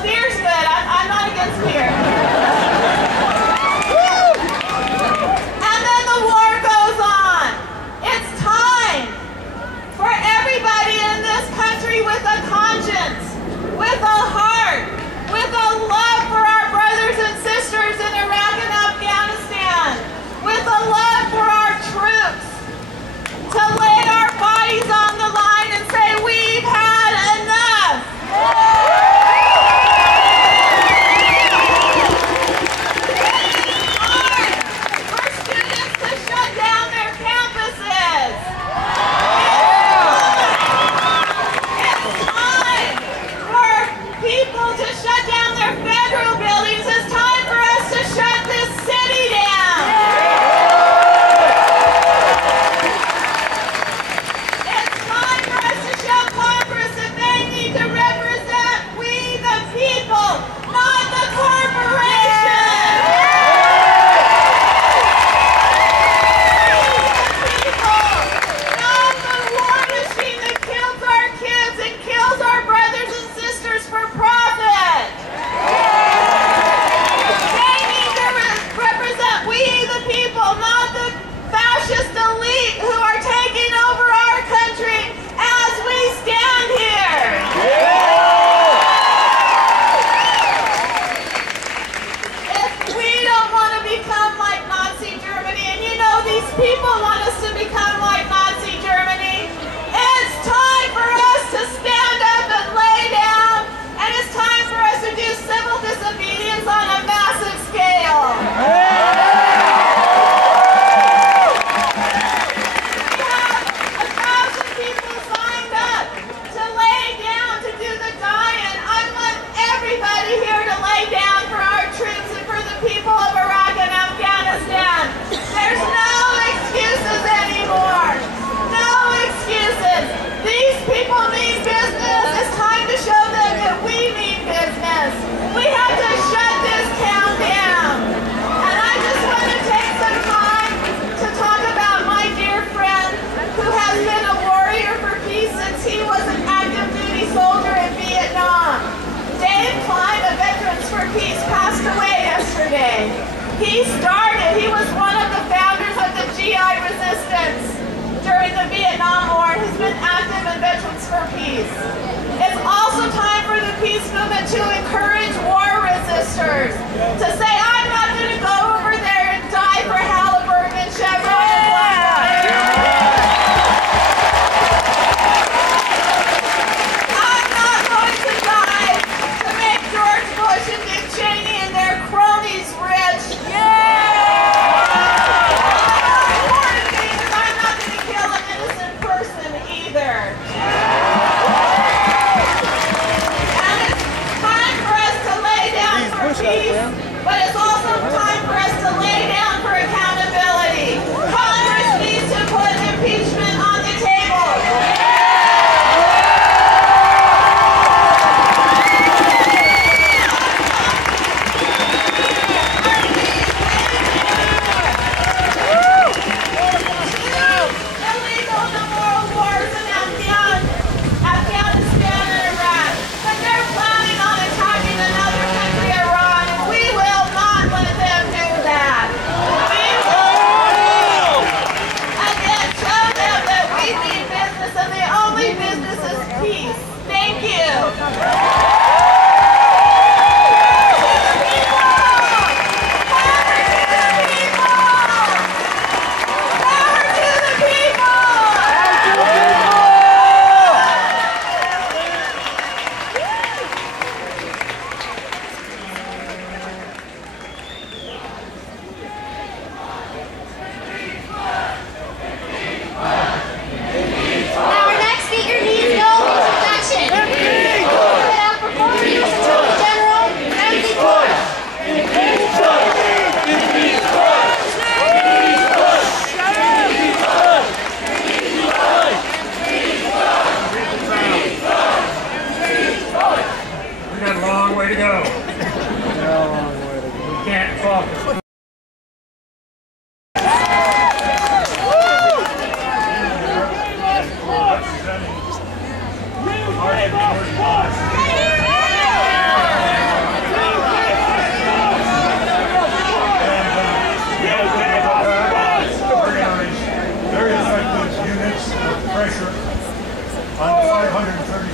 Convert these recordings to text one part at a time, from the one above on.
Well, beer's good. I'm not against beer. And then the war goes on. It's time for everybody in this country with a conscience, with a heart, with a love for our brothers and sisters in Iraq and Afghanistan, with a love for our troops, to lay our bodies on the line and say, we've had enough. It's time for students to shut down their campuses. It's time for people to shut down their federal buildings. It's time for us to shut this city down. It's time for us to show Congress that they need to represent we the people, not the corporation. We the people, not the war machine that kills our kids and kills our brothers and sisters for profit. They need to represent we the people, not the fascist elite who are taking over our country as we stand here. If we don't want to become like Nazi Germany, and you know these people want us to become like Nazi Germany, it's time for us to stand up and lay down, and it's time for us to do civil disobedience on a massive scale. We have 1,000 people signed up to lay down, to do the die-in. I want everybody here to lay down for our troops and for the people of Iraq and Afghanistan. There's no excuses anymore. No excuses. These people mean business. It's time to show them that we mean business. We have to shut this town down. And I just want to take some time to talk about my dear friend who has been a warrior for peace since he was an active duty soldier in Vietnam. Dave Klein of Veterans for Peace passed away yesterday. He was one of the founders of the GI resistance during the Vietnam War and has been active in Veterans for Peace. It's also time for the peace movement to encourage war resistors, to say, I'm not going to go over there and die for Halliburton and Chevron and Blackwater. I'm not going to die to make George Bush and Dick Cheney and their cronies rich. Important thing is I'm not going to kill an innocent person either. And it's time for us to lay down for peace, but it's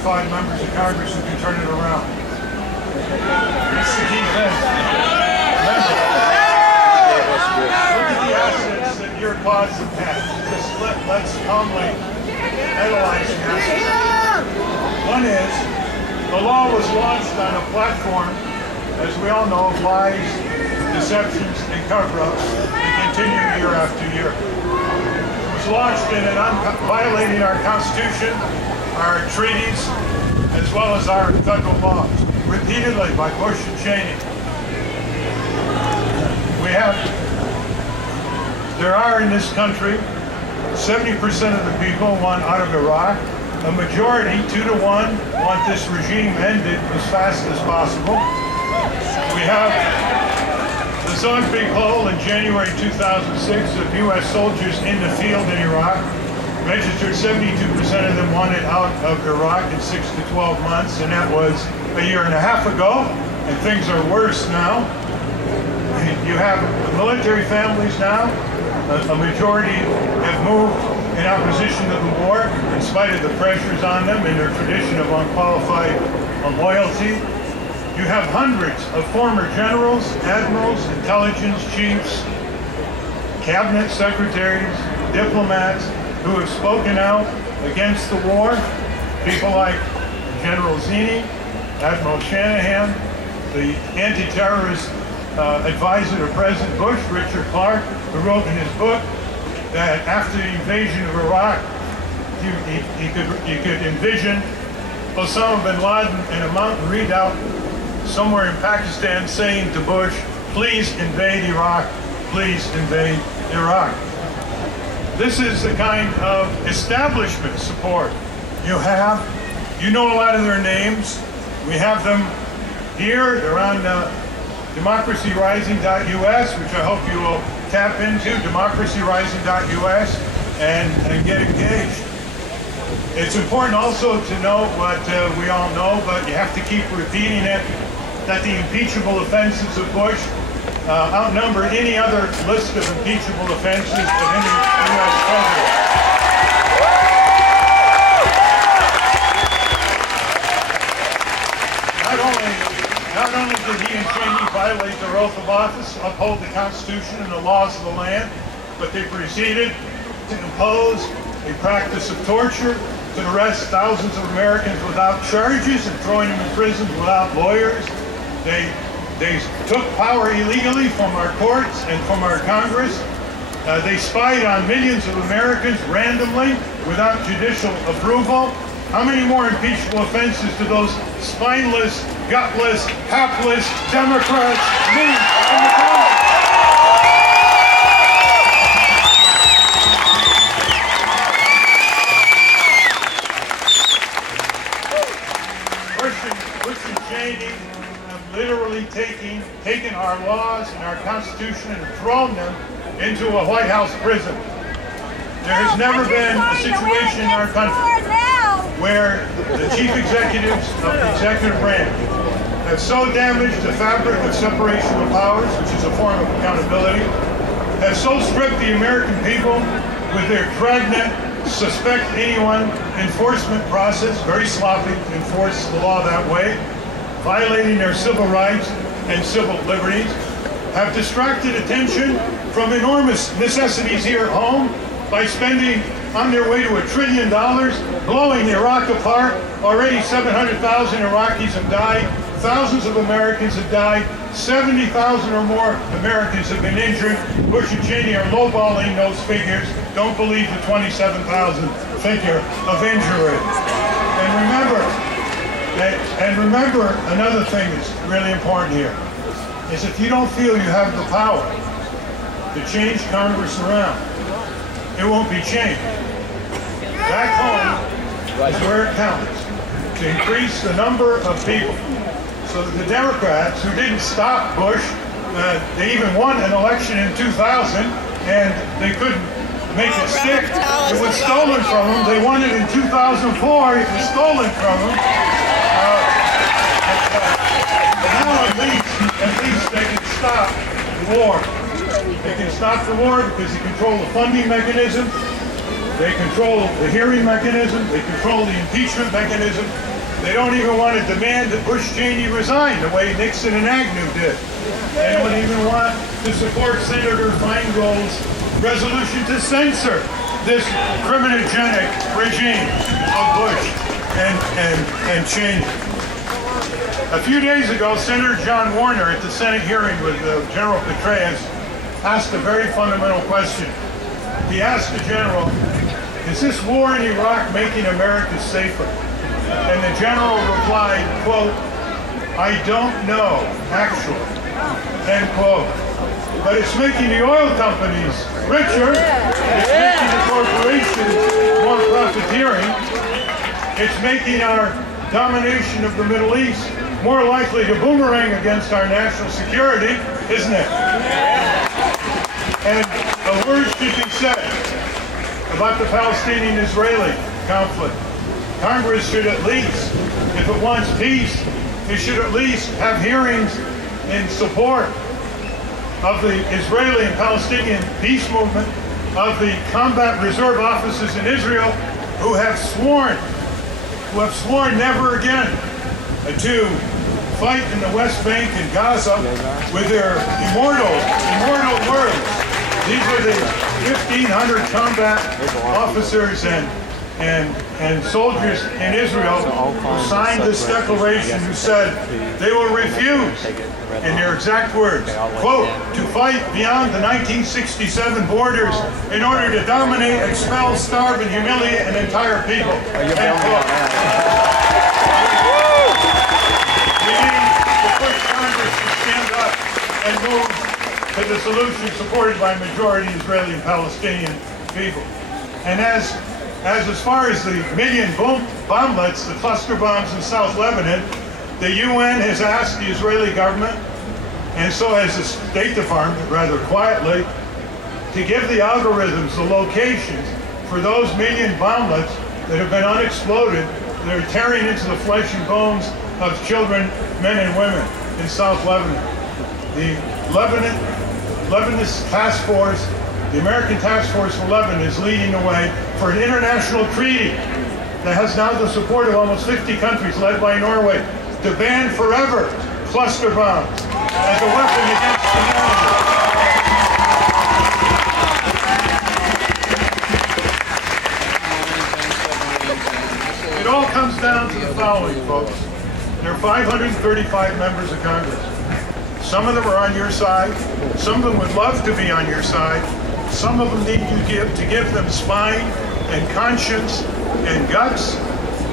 qualified members of Congress who can turn it around. That's the key thing. Remember, look at the assets that your cause has. Just let's calmly analyze the assets. One is, the law was launched on a platform, as we all know, of lies, deceptions, and cover-ups that continue year after year. It was launched in violating our Constitution, our treaties, as well as our federal laws, repeatedly by Bush and Cheney. There are in this country, 70% of the people want out of Iraq. A majority, 2-1, want this regime ended as fast as possible. We have the Zogby poll in January 2006 of U.S. soldiers in the field in Iraq registered 72% of them wanted out of Iraq in 6 to 12 months, and that was a year and a half ago, and things are worse now. You have military families now. A majority have moved in opposition to the war, in spite of the pressures on them and their tradition of unqualified loyalty. You have hundreds of former generals, admirals, intelligence chiefs, cabinet secretaries, diplomats who have spoken out against the war. People like General Zinni, Admiral Shanahan, the anti-terrorist advisor to President Bush, Richard Clark, who wrote in his book that after the invasion of Iraq, you could envision Osama bin Laden in a mountain redoubt somewhere in Pakistan saying to Bush, please invade Iraq, please invade Iraq. This is the kind of establishment support you have. You know a lot of their names. We have them here. They're on democracyrising.us, which I hope you will tap into, democracyrising.us, and get engaged. It's important also to know what we all know, but you have to keep repeating it, that the impeachable offenses of Bush outnumber any other list of impeachable offenses of any U.S. president. Not only did he and Cheney violate their oath of office, uphold the Constitution and the laws of the land, but they proceeded to impose a practice of torture, to arrest thousands of Americans without charges and throwing them in prisons without lawyers. They took power illegally from our courts and from our Congress. They spied on millions of Americans randomly without judicial approval. How many more impeachable offenses do those spineless, gutless, hapless Democrats need in the Congress? Bush and Cheney have literally taken our laws and our Constitution and thrown them into a White House prison. There has never been a situation in our country where the chief executives of the executive branch have so damaged the fabric of separation of powers, which is a form of accountability, have so stripped the American people with their dragnet, suspect anyone enforcement process, very sloppy, enforce the law that way, violating their civil rights and civil liberties, have distracted attention from enormous necessities here at home by spending on their way to $1 trillion, blowing Iraq apart. Already 700,000 Iraqis have died, thousands of Americans have died, 70,000 or more Americans have been injured. Bush and Cheney are lowballing those figures. Don't believe the 27,000 figure of injury. And remember another thing that's really important here, is if you don't feel you have the power to change Congress around, it won't be changed. Back home is where it counts, to increase the number of people. So the Democrats, who didn't stop Bush, they even won an election in 2000, and they couldn't make it stick. It was stolen from them. They won it in 2004. It was stolen from them. But now at least they can stop the war. They can stop the war because they control the funding mechanism, they control the hearing mechanism, they control the impeachment mechanism, They don't even want to demand that Bush Cheney resign the way Nixon and Agnew did. They don't even want to support Senator Feingold's resolution to censor this criminogenic regime of Bush and Cheney. A few days ago, Senator John Warner at the Senate hearing with General Petraeus asked a very fundamental question. He asked the general, is this war in Iraq making America safer? And the general replied, quote, I don't know, actually, end quote. But it's making the oil companies richer, it's making the corporations more profiteering, it's making our domination of the Middle East more likely to boomerang against our national security, isn't it? And a word should be said about the Palestinian-Israeli conflict. Congress should at least, if it wants peace, it should at least have hearings in support of the Israeli and Palestinian peace movement, of the combat reserve officers in Israel who have sworn never again to fight in the West Bank and Gaza with their immortal words. These are the 1,500 combat officers and soldiers in Israel who signed this declaration, who said they will refuse, in their exact words, quote, to fight beyond the 1967 borders in order to dominate, expel, starve, and humiliate an entire people. End quote. We need to push Congress to stand up and move to the solution supported by majority Israeli and Palestinian people. And as far as the million bomblets, the cluster bombs in South Lebanon, the UN has asked the Israeli government, and so has the State Department, rather quietly, to give the algorithms the locations for those million bomblets that have been unexploded, that are tearing into the flesh and bones of children, men and women in South Lebanon. The Lebanese task force, the American Task Force for Lebanon, is leading the way for an international treaty that has now the support of almost 50 countries, led by Norway, to ban forever cluster bombs as a weapon against humanity. It all comes down to the following, folks. There are 535 members of Congress. Some of them are on your side. Some of them would love to be on your side. Some of them need you to give them spine and conscience and guts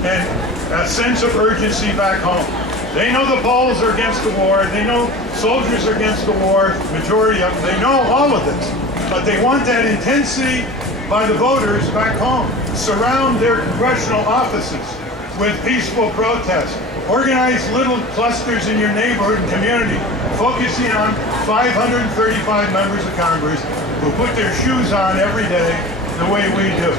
and a sense of urgency back home. They know the Poles are against the war. They know soldiers are against the war, majority of them. They know all of this. But they want that intensity by the voters back home. Surround their congressional offices with peaceful protests. Organize little clusters in your neighborhood and community, focusing on 535 members of Congress who put their shoes on every day the way we do.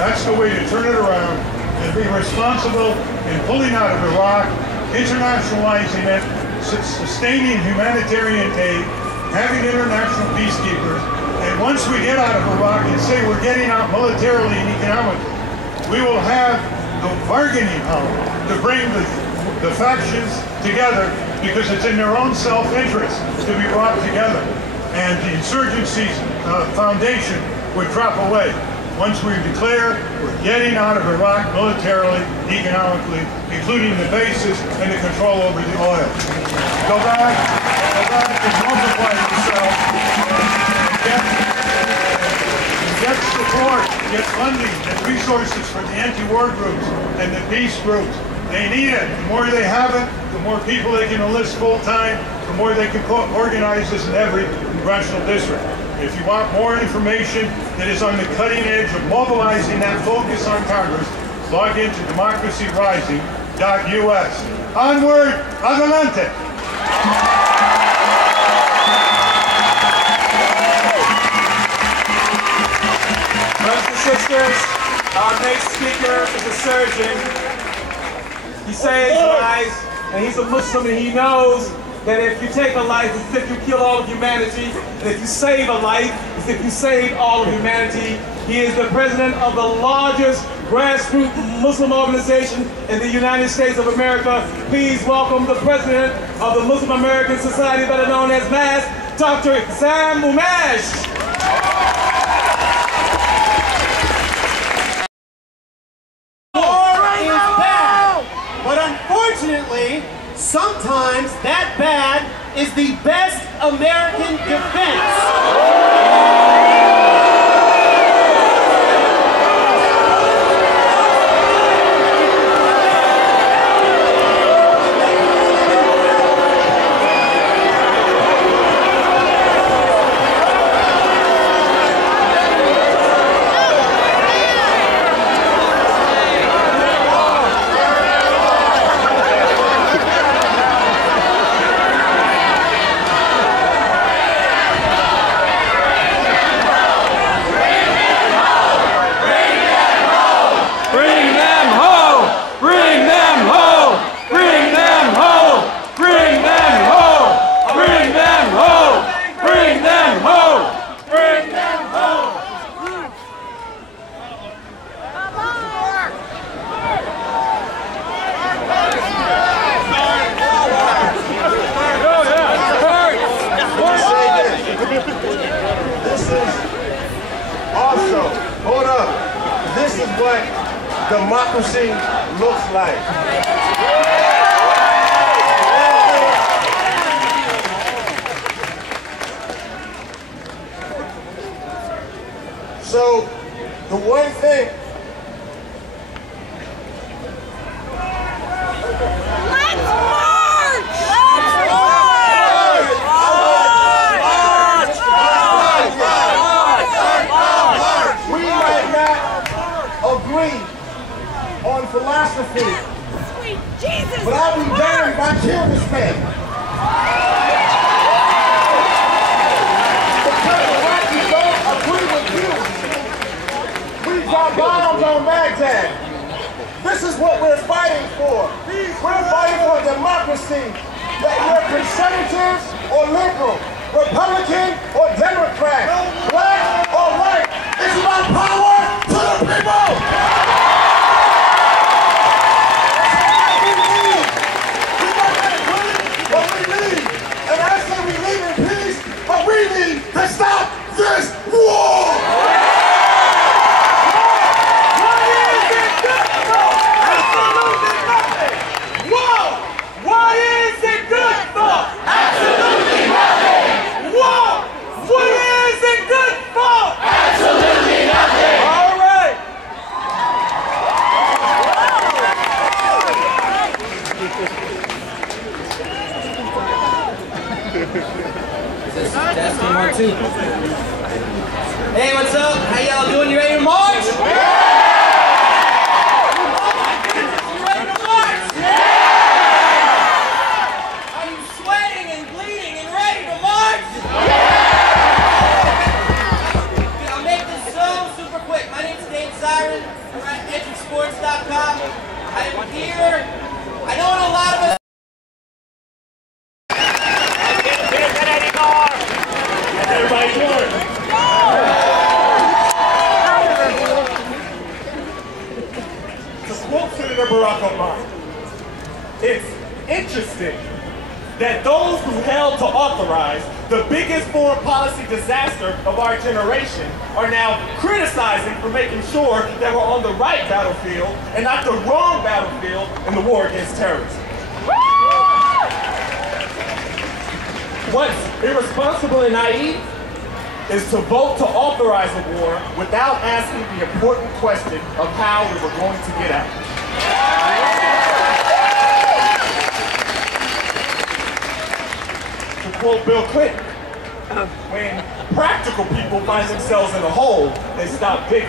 That's the way to turn it around and be responsible in pulling out of Iraq, internationalizing it, sustaining humanitarian aid, having international peacekeepers, and once we get out of Iraq and say we're getting out militarily and economically, we will have the bargaining power to bring the factions together, because it's in their own self-interest to be brought together. And the insurgency's foundation would drop away once we declare we're getting out of Iraq militarily, economically, including the bases and the control over the oil. Go back and multiply yourself, and get support, get funding and resources for the anti-war groups and the peace groups. They need it. The more they have it, the more people they can enlist full-time, the more they can organize this in every congressional district. If you want more information that is on the cutting edge of mobilizing that focus on Congress, log into democracyrising.us. Onward, adelante! Brothers and sisters, our next speaker is a surgeon. He saves lives, and he's a Muslim, and he knows that if you take a life, it's as if you kill all of humanity, and if you save a life, it's as if you save all of humanity. He is the president of the largest grassroots Muslim organization in the United States of America. Please welcome the president of the Muslim American Society, better known as MAS, Dr. Sam Umesh. Unfortunately, sometimes that bad is the best American defense. This is what democracy looks like. So, the one thing. Let's march! We might not agree on philosophy, Sweet Jesus! but I'll be damned if I kill this man. Because the Iraqis don't agree with you. We drop bombs on Baghdad. This is what we're fighting for. We're fighting for democracy, that you're conservative or liberal, Republican or Democrat, black or white. It's about power to the people. We might not agree, but we need. And I say we live in peace, but we need to stop this war. What is it good for? Absolutely nothing. Whoa! What is it good for? Absolutely nothing. Whoa! What is it good for? Absolutely nothing. All right. Testing 1, 2. Hey, what's up? How y'all doing? You ready to march? You ready to march? Are you sweating and bleeding and ready to march? I'll make this so super quick. My name's Dave Siren. We're at EtonSports.com. I'm here. I know a lot of us. Everybody doing? To quote Senator Barack Obama, it's interesting that those who held to authorize the biggest foreign policy disaster of our generation are now criticizing for making sure that we're on the right battlefield and not the wrong battlefield in the war against terrorism. What's irresponsible and naive is to vote to authorize a war without asking the important question of how we were going to get out. To quote Bill Clinton, when practical people find themselves in a hole, they stop digging.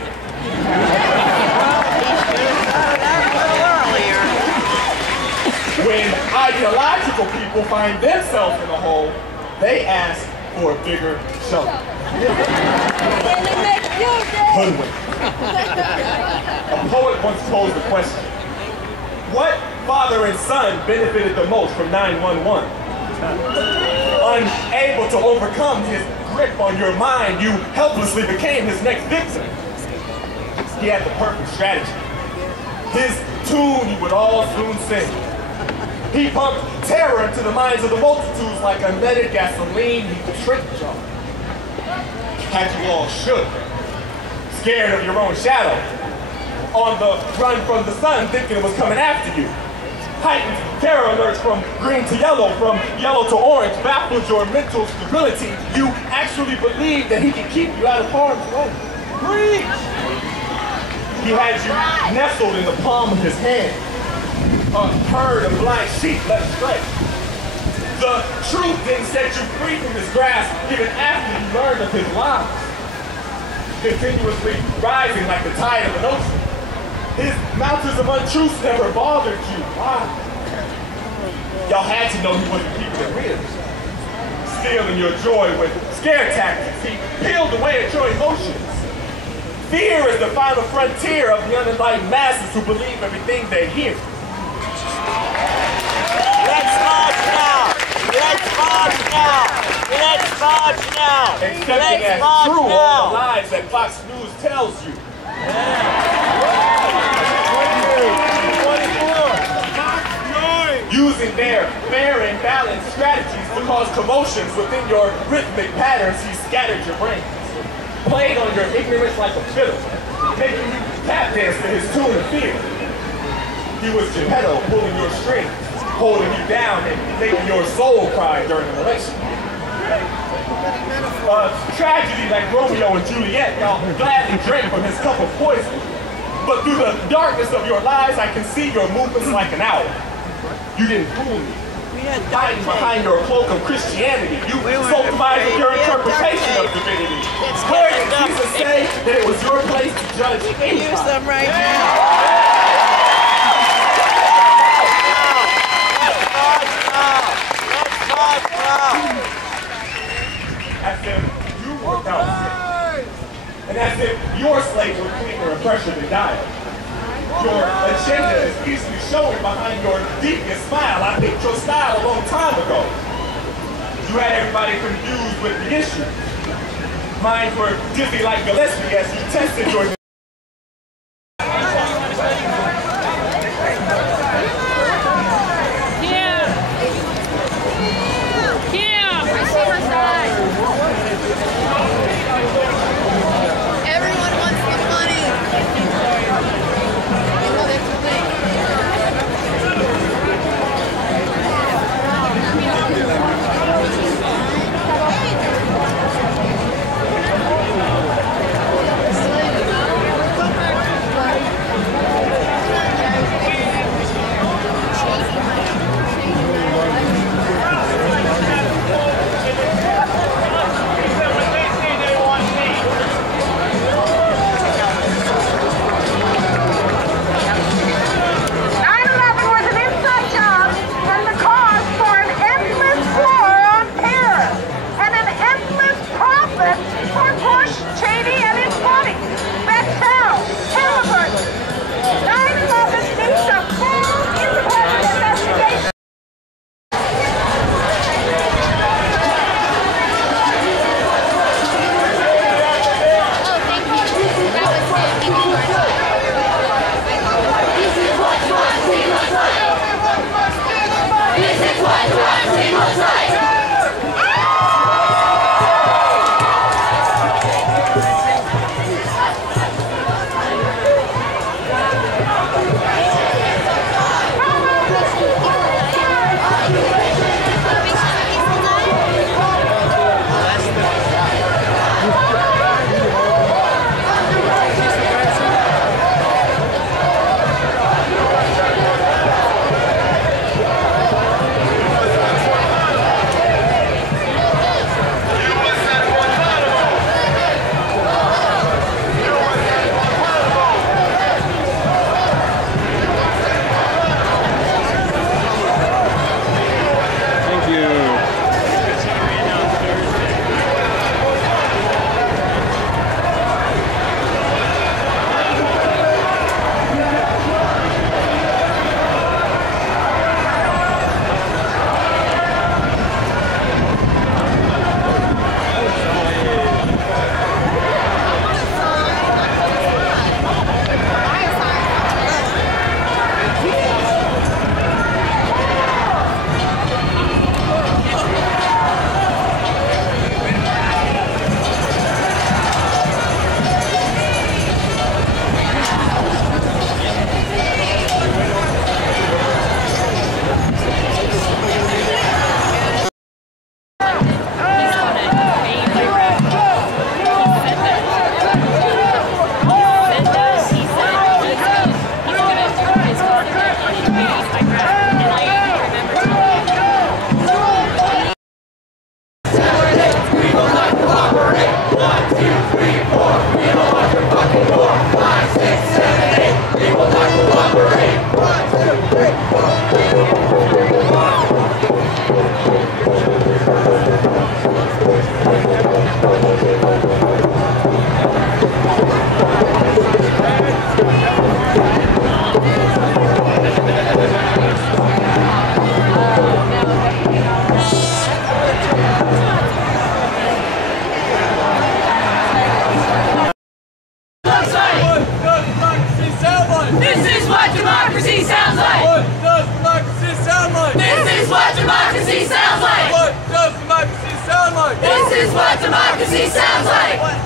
When ideological people find themselves in a hole, they ask for a bigger shovel. Hoodwink. A poet once posed the question, what father and son benefited the most from 9/11? Unable to overcome his grip on your mind, you helplessly became his next victim. He had the perfect strategy. His tune he would all soon sing. He pumped terror into the minds of the multitudes like unleaded gasoline he could shrink y'all. Had you all shook, scared of your own shadow, on the run from the sun, thinking it was coming after you. Heightened terror alerts from green to yellow, from yellow to orange, baffled your mental stability. You actually believed that he could keep you out of harm's way. Breathe! He had you nestled in the palm of his hand. A herd of blind sheep led astray. The truth didn't set you free from his grasp, even after you learned of his lies. Continuously rising like the tide of an ocean. His mountains of untruths never bothered you. Why? Y'all had to know he wasn't keeping it real. Stealing your joy with scare tactics. He peeled away at your emotions. Fear is the final frontier of the unenlightened masses who believe everything they hear. Let's march now! Let's march now! Let's march now! Accepting as true all the lies that Fox News tells you. Using their fair and balanced strategies to cause commotions within your rhythmic patterns, he scattered your brains. Played on your ignorance like a fiddle, making you tap dance to his tune of fear. He was Geppetto pulling your strings, holding you down and making your soul cry during an election. Tragedy like Romeo and Juliet, y'all gladly drank from his cup of poison. But through the darkness of your lies, I can see your movements like an owl. You didn't fool me. Hiding behind your cloak of Christianity, you sulfied with your interpretation of divinity. Heard Jesus say that it was your place to judge anybody. Use them right now. Let's march now. As if you were without sin. And as if your slaves were cleaner and fresher than diet. Your agenda is easily showing behind your devious smile. I picked your style a long time ago. You had everybody confused with the issue. Minds were dizzy like Gillespie as you tested your... democracy sounds like? What does democracy sound like? This is what democracy sounds like. What does democracy sound like? This is what democracy sounds like.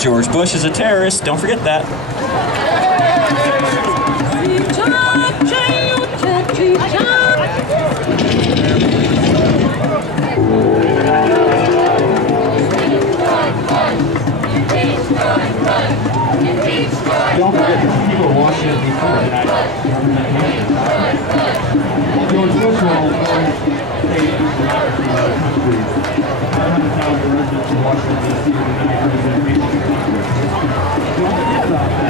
George Bush is a terrorist, don't forget that. Don't forget the people of Washington, D.C. tonight. George Bush will always take democracy in our country. 500,000 residents of Washington, D.C. tonight representation. Don't forget about that.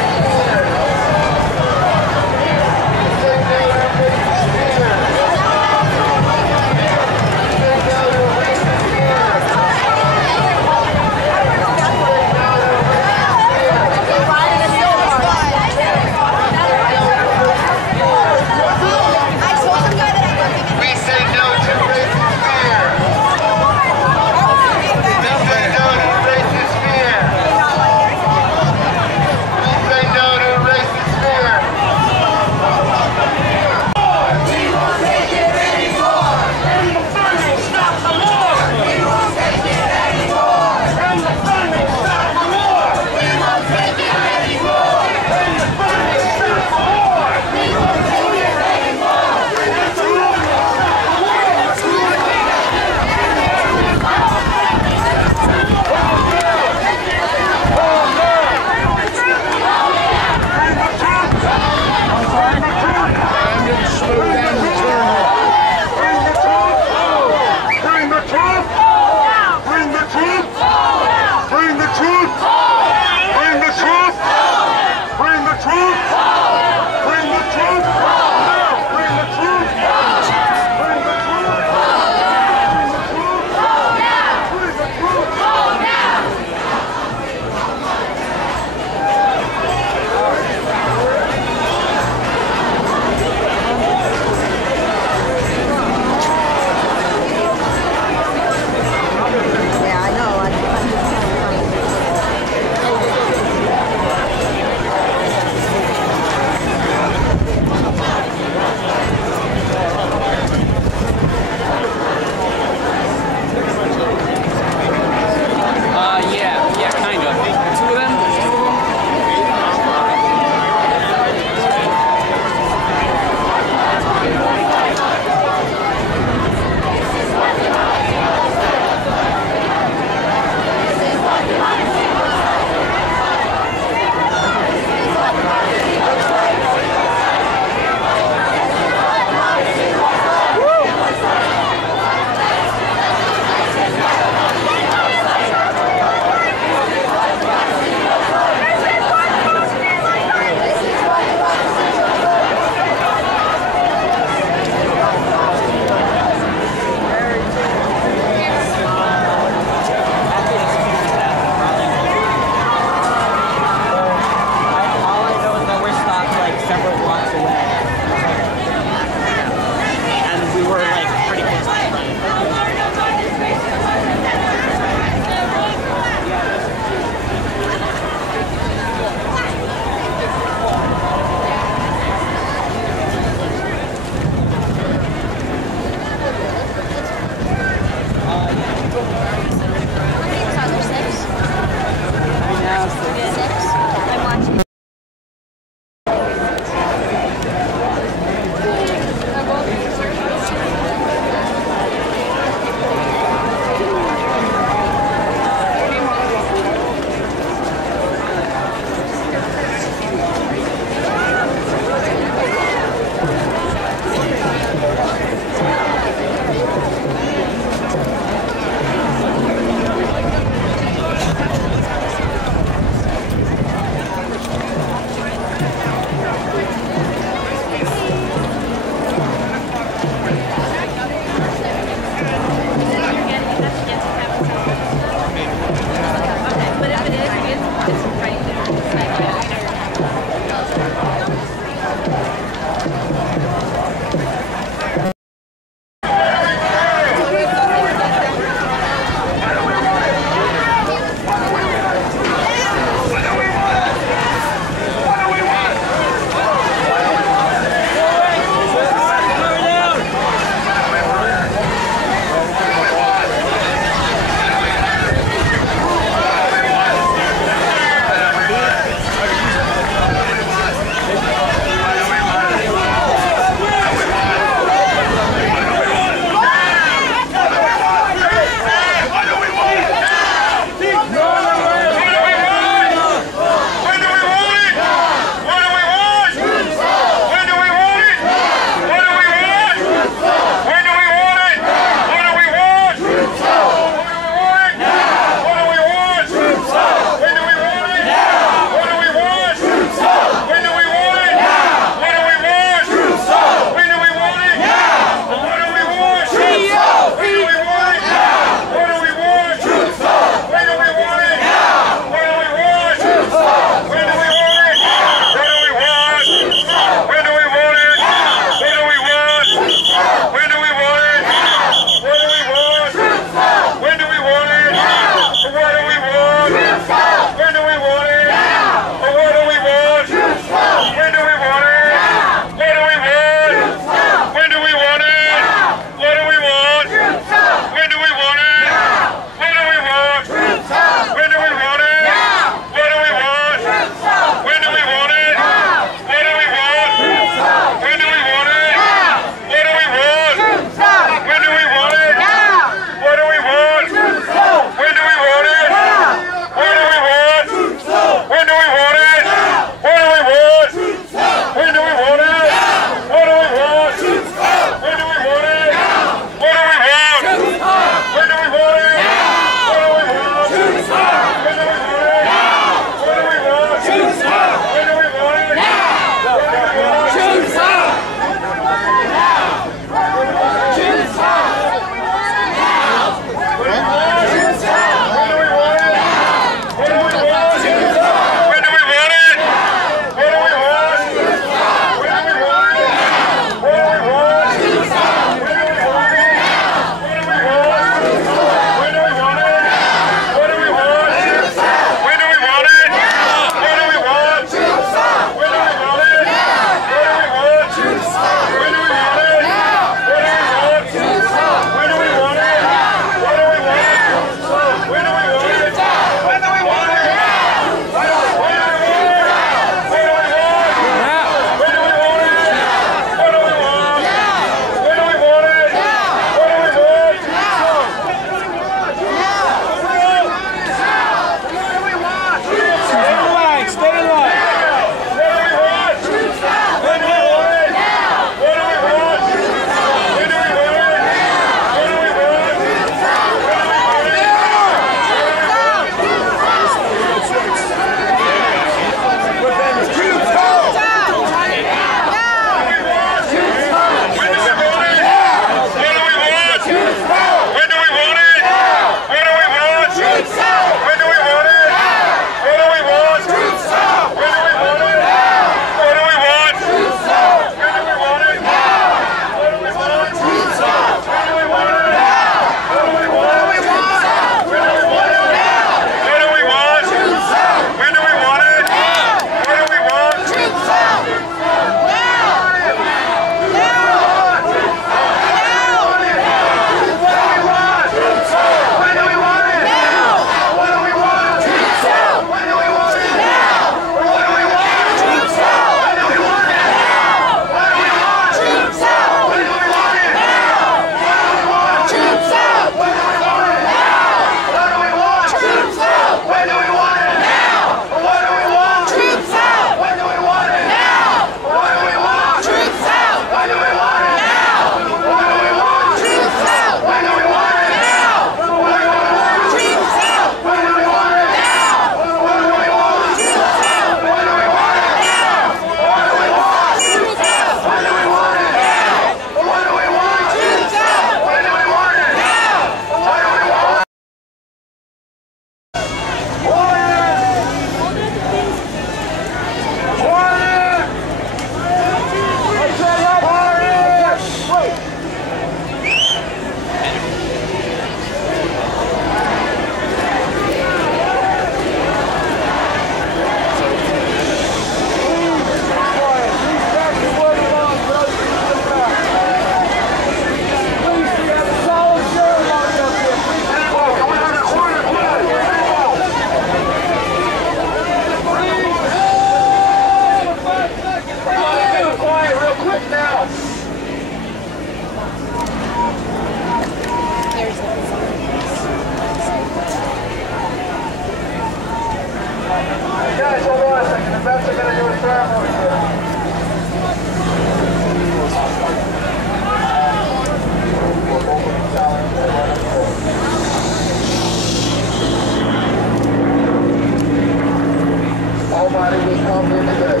everybody will come here today.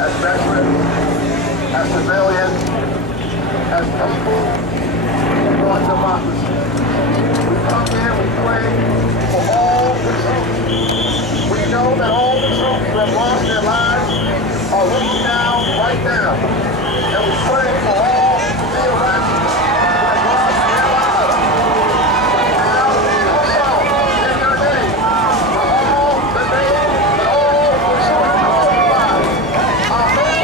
As veterans, as civilians, as people who want democracy. We come here, we pray for all the troops. We know that all the troops who have lost their lives are looking down right now. And we pray for all the Iraqis who have lost their lives. Now, also, in your name, for all the names and all the children called alive. Amen.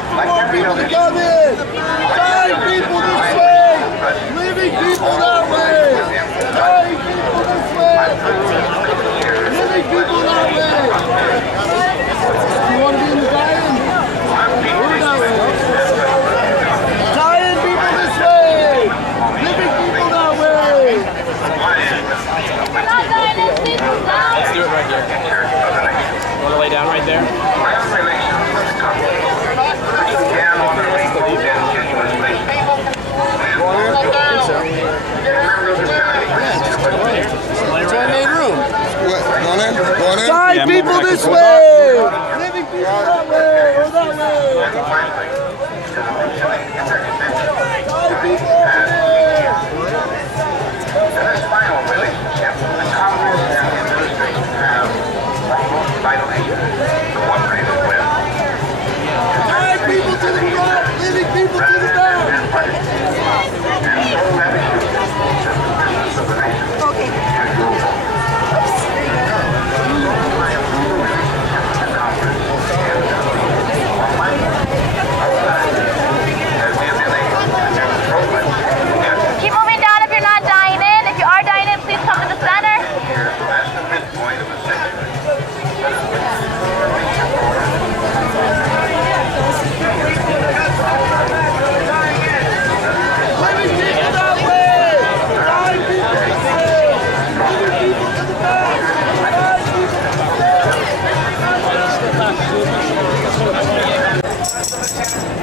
room for more people to come in. Dying people this way. Living people that way. Dying people this way. Living people that way. You want to be in the dying? We're that way. Dying people this way. Living people that way. Let's do it right here. You want to lay down right there? Dying people this way! Living people that way! Or that way! Dying people over there! In this final relationship, the Congress and the administration have almost vital issues. The one rated with. Dying people to the front! Living people to the back! And so that issue is the business of the nation. Keep moving down if you're not dying in. If you are dying in, please come to the center. That's the midpoint of a century. Living people that way! Dying people this way! Living people to the back! Dying people to the back!